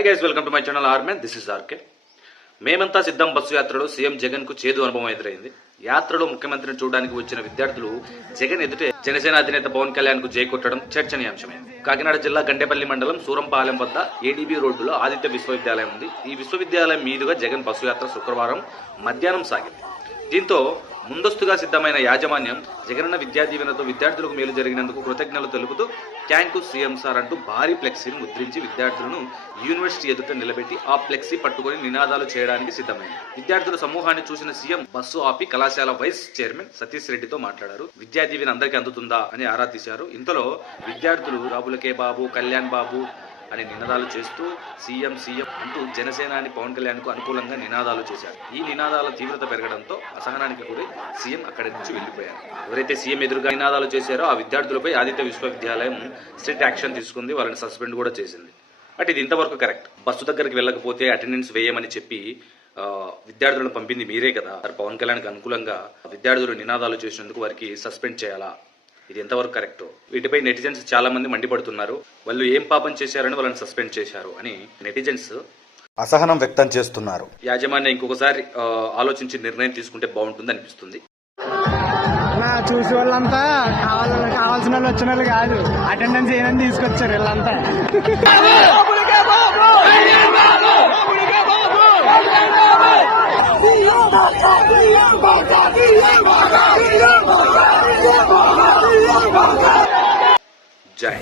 High guys, welcome to my channel ఆర్మెన్. This is RK. మేమంతా సిద్ధం బస్సు యాత్రలో సీఎం జగన్ కు చేదు అనుభవం ఎదురైంది. యాత్రలో ముఖ్యమంత్రిని చూడడానికి వచ్చిన విద్యార్థులు జగన్ ఎదుటే జనసేన అధినేత పవన్ కళ్యాణ్ కు జై కొట్టడం చర్చనీయాంశమైంది. కాకినాడ జిల్లా గండేపల్లి మండలం సూరంపాలెం వద్ద ఏడీబీ రోడ్డులో ఆదిత్య విశ్వవిద్యాలయం ఉంది. ఈ విశ్వవిద్యాలయం మీదుగా జగన్ బస్సు యాత్ర శుక్రవారం మధ్యాహ్నం సాగింది. దీంతో ముందస్తుగా సిద్ధమైన యాజమాన్యం జగనన్న విద్యా దీవెనతో విద్యార్థులకు మేలు జరిగినందుకు కృతజ్ఞతలు తెలుపుతూ థ్యాంక్ యూ సీఎం సార్ అంటూ భారీ ఫ్లెక్సీని ముద్రించి విద్యార్థులను యూనివర్సిటీ ఎదుట నిలబెట్టి ఆ ఫ్లెక్సీ పట్టుకుని నినాదాలు చేయడానికి సిద్ధమైంది. విద్యార్థుల సమూహాన్ని చూసిన సీఎం బస్సు ఆపి కళాశాల వైస్ చైర్మన్ సతీష్ రెడ్డితో మాట్లాడారు. విద్యా దీవెన అందరికీ అందుతుందా అని ఆరా తీశారు. ఇంతలో విద్యార్థులు బాబులకే బాబు, కళ్యాణ్ బాబు అని నినాదాలు చేస్తూ సీఎం సీఎం అంటూ జనసేనాని పవన్ కళ్యాణ్ కు అనుకూలంగా నినాదాలు చేశారు. ఈ నినాదాల తీవ్రత పెరగడంతో అసహనానికి గురి సీఎం అక్కడి నుంచి వెళ్లిపోయారు. ఎవరైతే సీఎం ఎదురుగా నినాదాలు చేశారో ఆ విద్యార్థులపై ఆదిత్య విశ్వవిద్యాలయం స్ట్రిక్ట్ యాక్షన్ తీసుకుంది. వాళ్ళని సస్పెండ్ కూడా చేసింది. బట్ ఇది ఇంతవరకు కరెక్ట్. బస్సు దగ్గరికి వెళ్ళకపోతే అటెండెన్స్ వేయమని చెప్పి విద్యార్థులను పంపింది మీరే కదా. పవన్ కళ్యాణ్కి అనుకూలంగా విద్యార్థులు నినాదాలు చేసినందుకు వారికి సస్పెండ్ చేయాలా? ఇది ఎంతవరకు కరెక్ట్? వీటిపై నెటిజన్స్ చాలా మంది మండిపడుతున్నారు. వాళ్ళు ఏం పాపం చేశారని వాళ్ళని సస్పెండ్ చేశారు అని నెటిజన్స్ అసహనం వ్యక్తం చేస్తున్నారు. యాజమాన్యం ఇంకొకసారి ఆలోచించి నిర్ణయం తీసుకుంటే బాగుంటుంది అనిపిస్తుంది. చూసి వాళ్ళంతా కావాల్సిన వాళ్ళు వచ్చిన వాళ్ళు కాదు, అటెండెన్స్ ఏమని తీసుకొచ్చారు వీళ్ళంతా. జై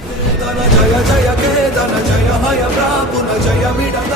జయ జయ కేతన జయ హయ ప్రాపున జయ విడద